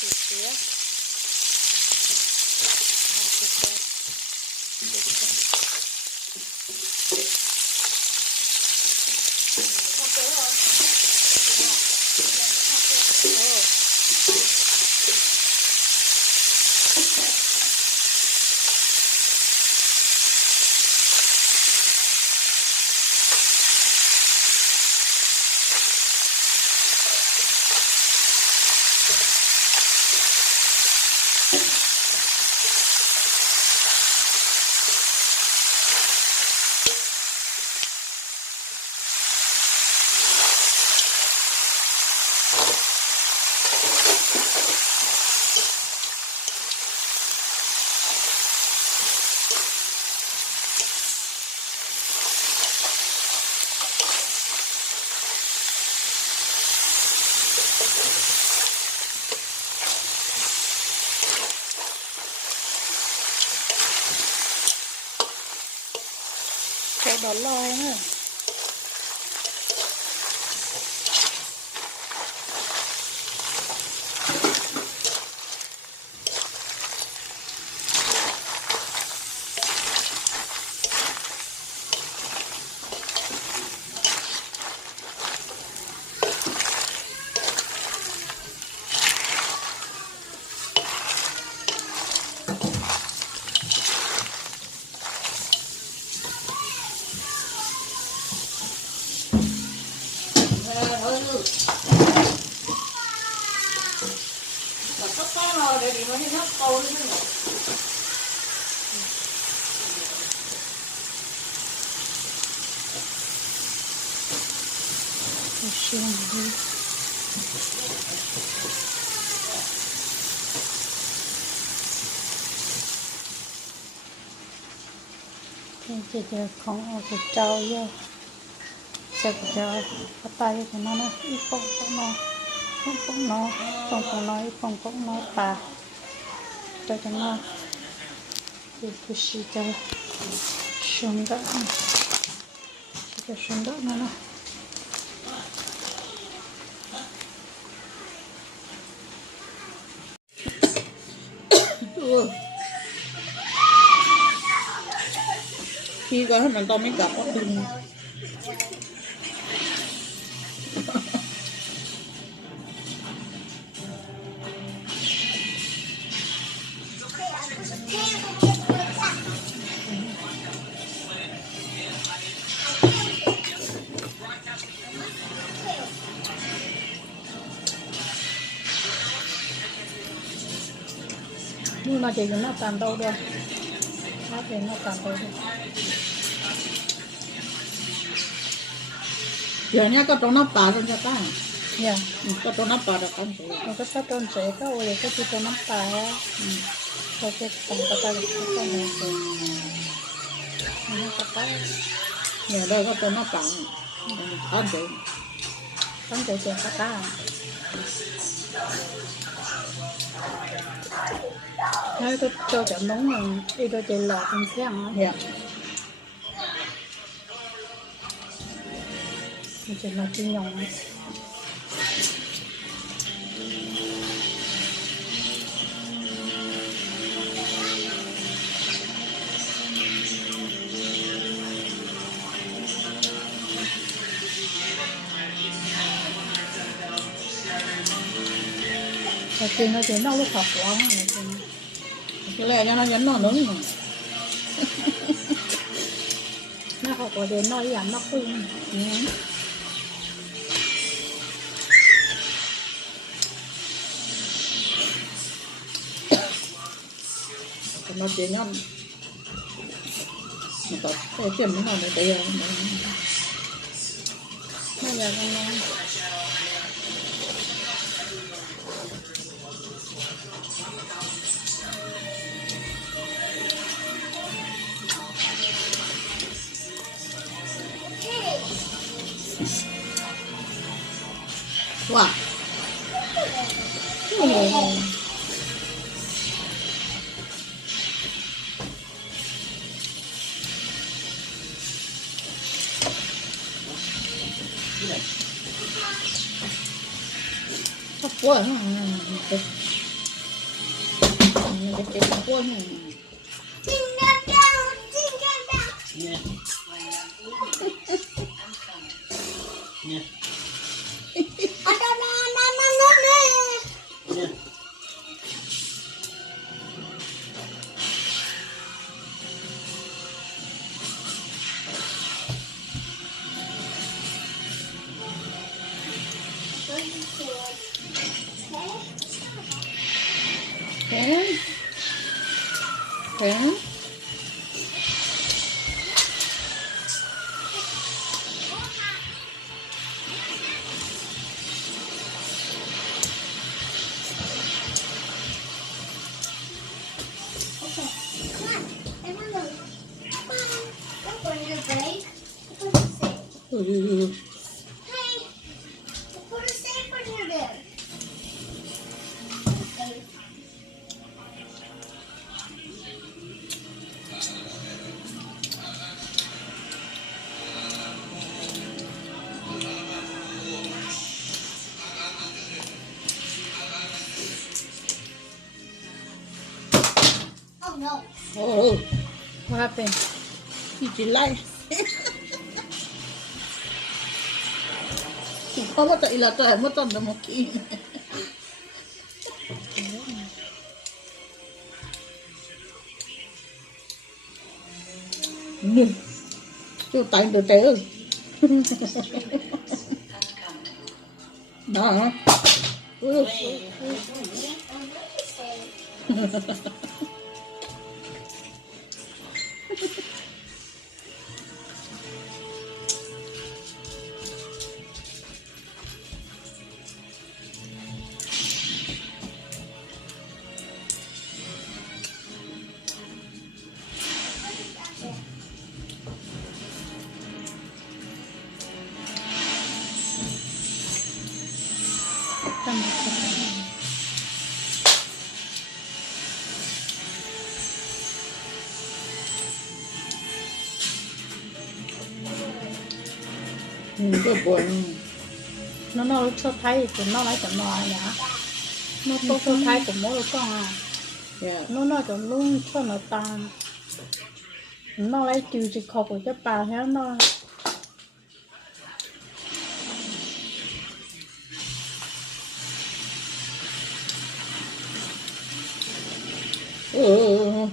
Sisiya. Cái đó lòi nữa. Để mà nó câu lên nữa. Thì giờ không ở cái trâu vô, sẽ cái trâu bắt tay của nó ít không nó không nó bà cho nó thì cứ xí cho xuống đó nó khi có mình to mới gặp đừng nhưng mà chỉ nó tàn đâu được nó thì nó tàn đâu được giờ nhá có trong nó bà trong cho ta dạ có trong nó bà được con số nó có sát trơn sẽ có ôi cái chỉ cho nó tàn á rồi cái tàn ta được cái này rồi nó có nhà đây có trong nó bà ăn được con chạy chạy ta hay tôi cho chậm nóng là đi đôi chạy lọt trong sáng á dạ chạy lọt trên nhồng á tiền nó tiền đâu lúc học quá cái này cho nó nhấn nó nướng mà nó học có đến nói giảm nó khuyên nó chỉ nhon mà tập cái tiền nó này bây giờ bây giờ con nói wow quá mình cái chuyện của mình Nè. Nè. Nè. thế thế ừ. Oh, What happened? chị lại không có chạy là tôi mất tuần là một kỳ chú tay được trẻ ơi đó ừ. Cầm được. Cái buồn Nó lúc sơ thái thì nó lấy chậm nòi nhá. Nó tô sơ thái của mỗi đứa con à. yeah. Nó cho luôn cho nó tan. Nó lấy trừ chỉ khó của cái bà hết nó. Ừ.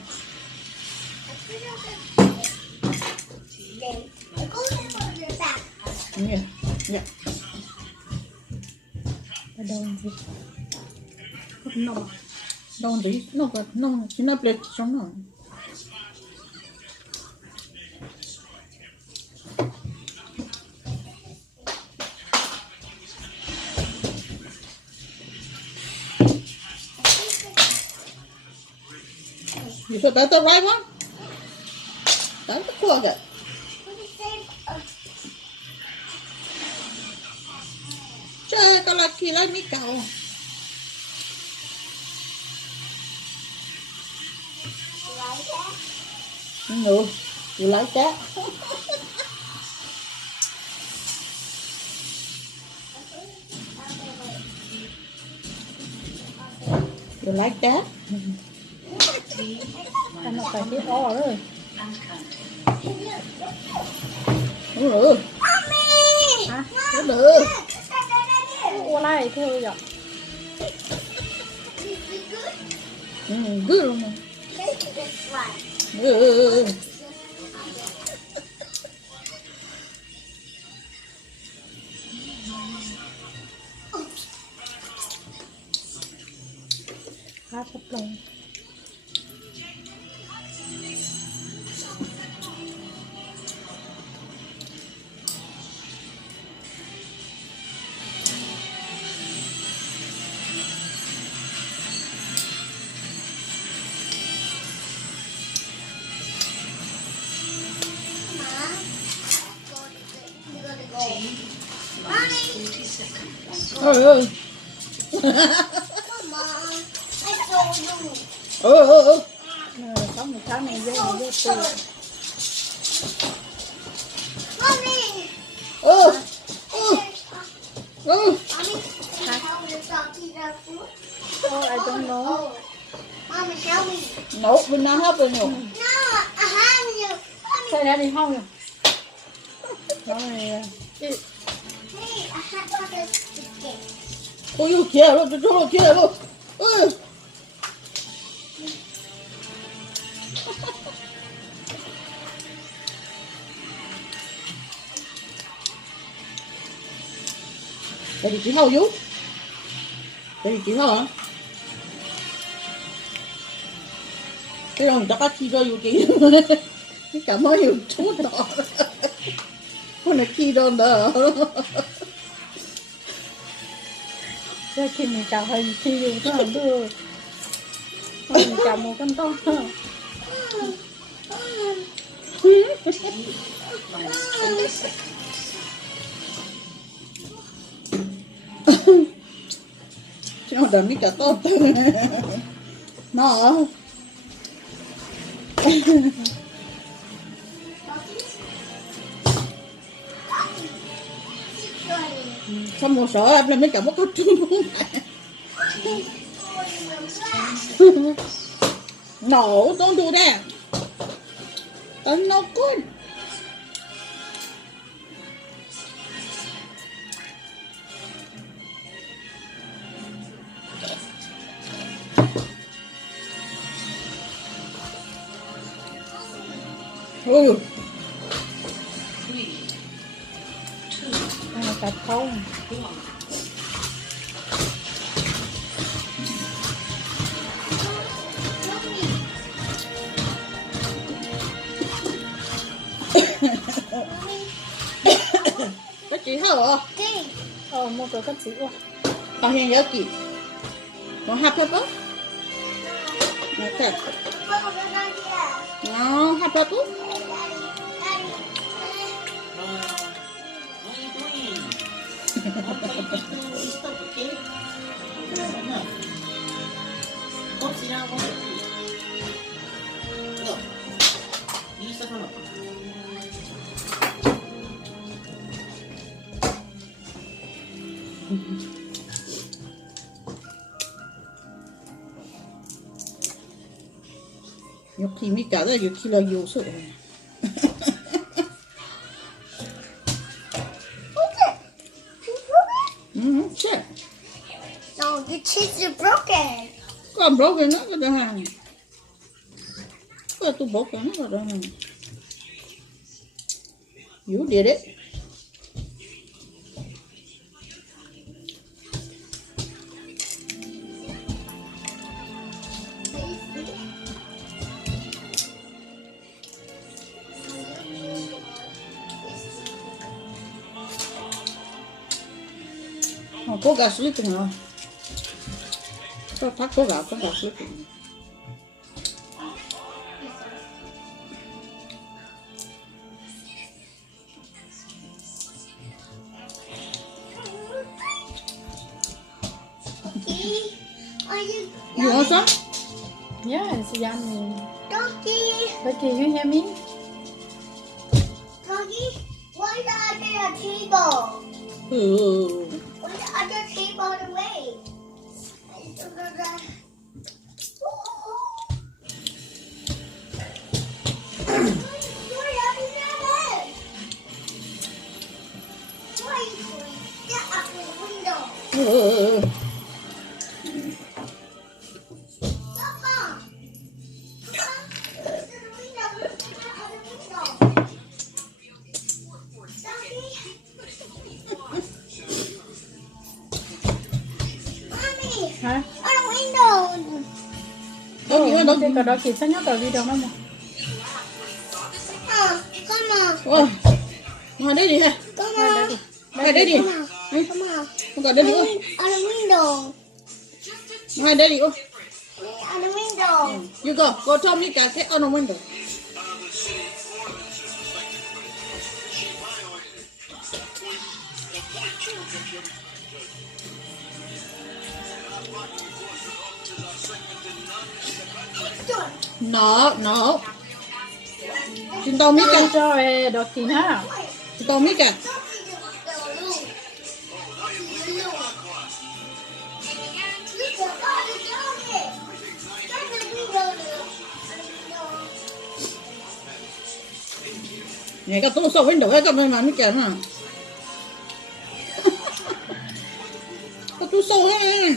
Yeah. Yeah. Ở đâu gì? Nó Don't do no, but no, you're not blood strong no. You put that the right one? That's the cool guy. Trời, có là kỳ lại mi cậu. No, you like that? You like that? ăn nó phải cái o rồi. Đúng rồi. Hả? Đúng rồi. Ô lại theo vậy. Good luôn. Ừ. Khá sắp lên. Ôi ơi. Rồi có một tháng này vô tu. Oh, I don't know. Mama, help me. Nope, we're not helping you. No, I have you. Say that đi không rồi. Rồi Hey, I have to stick. Ôi dồi, kia luôn, chỗ kia luôn. Ừ. Đây chị hầu chú. Đây chị hầu hả? Cái đó người ta bắt chi cho chú chị. Cảm ơn nhiều chú đó. Con này chi đó đó. Rồi khi mình chào hình khi dùng nó không được. Mình chào một con to. Chứ không đừng biết cả tốt. Nó xong một sợ em lên mấy chồng có trứng không phải. No, don't do that. That's no good. Ôi, Này tập không. cái chị hả? Một cái gì quá. Còn hiện giờ chị có hấp hết đó. Okay. No, hấp hết đó. What are you doing? Stop, okay? No. Go sit down, go. Go. You stop on. Nhiều khi mới cả ra, nhiều khi là nhiều sự. Shit. No, your cheese is broken. Con broken nó cái hàng. Có tôi broken nó cái hàng. You did it. Có gà sleeping hả? Có thắt có gà sleeping. Are you You want some? Yeah, it's yummy. Doggy? Okay, you hear me? Doggy? Why the other table? Ừ. Why the other table away? Ừ. Hả? Có gì đó. Cái đó chị sẽ nhắc vào video đó mà. Ôi. Ngồi đây đi ha. Ngồi đây đi. Không còn đây nữa. On the window. Ngồi đây đi. On the window. You go tell me guys, get on the window. No. Chúng tao biết cả. Cho đồ chị ha. Chúng tao biết cả. Ngày cái tôi sau bên đầu cái bên mà nó kẹt mà cái tôi sau ấy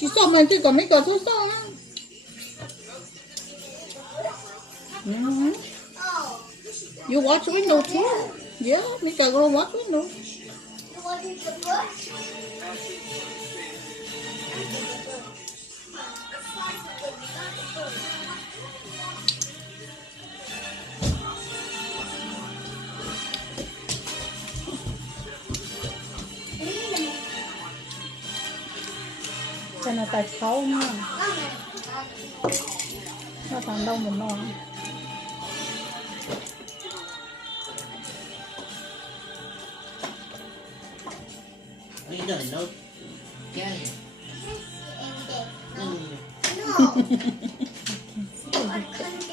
chỉ sau mà chứ còn mấy cái tôi sau á You watch window too? Yeah, mấy cái gonna watch window. You want to eat the bush? cho nên tại xấu nha nó thằng đâu mình non What are you doing? No. Get out of here. No. No. I couldn't.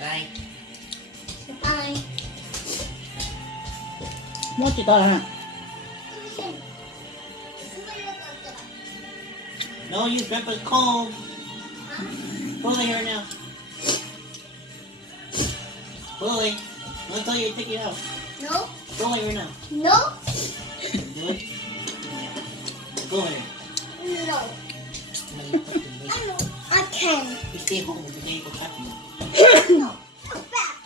Bye. Bye. Mua chỉ tao hả? No, use Grandpa's comb. Pull it here now. Pull it. Until you take it out. No. Pull it here now. No. Do it. Go here. No. I know. I can. You stay home with the day for cutting. No. Come back.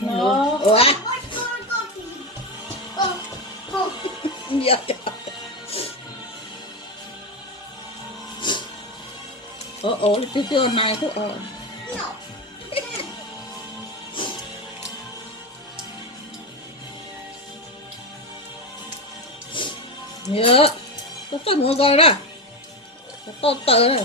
nó Ủa? What's going on to you? Go. Go. Dạ. Ủa, chưa này của No. Dạ. Có mua coi đó. Có tờ này.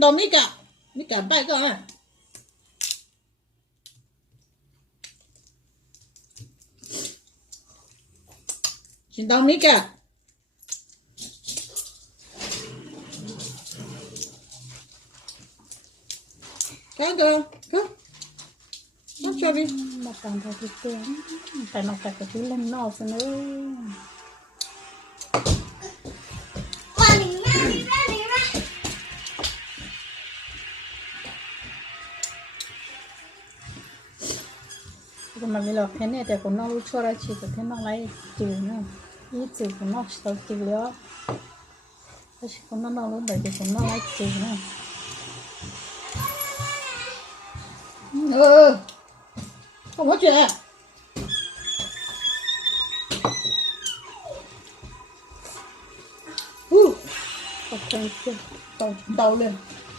Trên đầu mi cả tay cơ này. Trên đầu mi cả. Cái cơ, nó cho đi. mà càng phải cái tiếng phải nó phải cái thứ lên nó sẽ nữa Running, running, running, running. còn mà vì là thế này thì cũng nó lúc cho ra chỉ có thế nó lấy chữ nữa ý chữ của nó sau chữ nữa thế còn nó lúc đấy thì cũng nó lấy chữ nữa Không có chuyện à? ok chưa Đầu lên.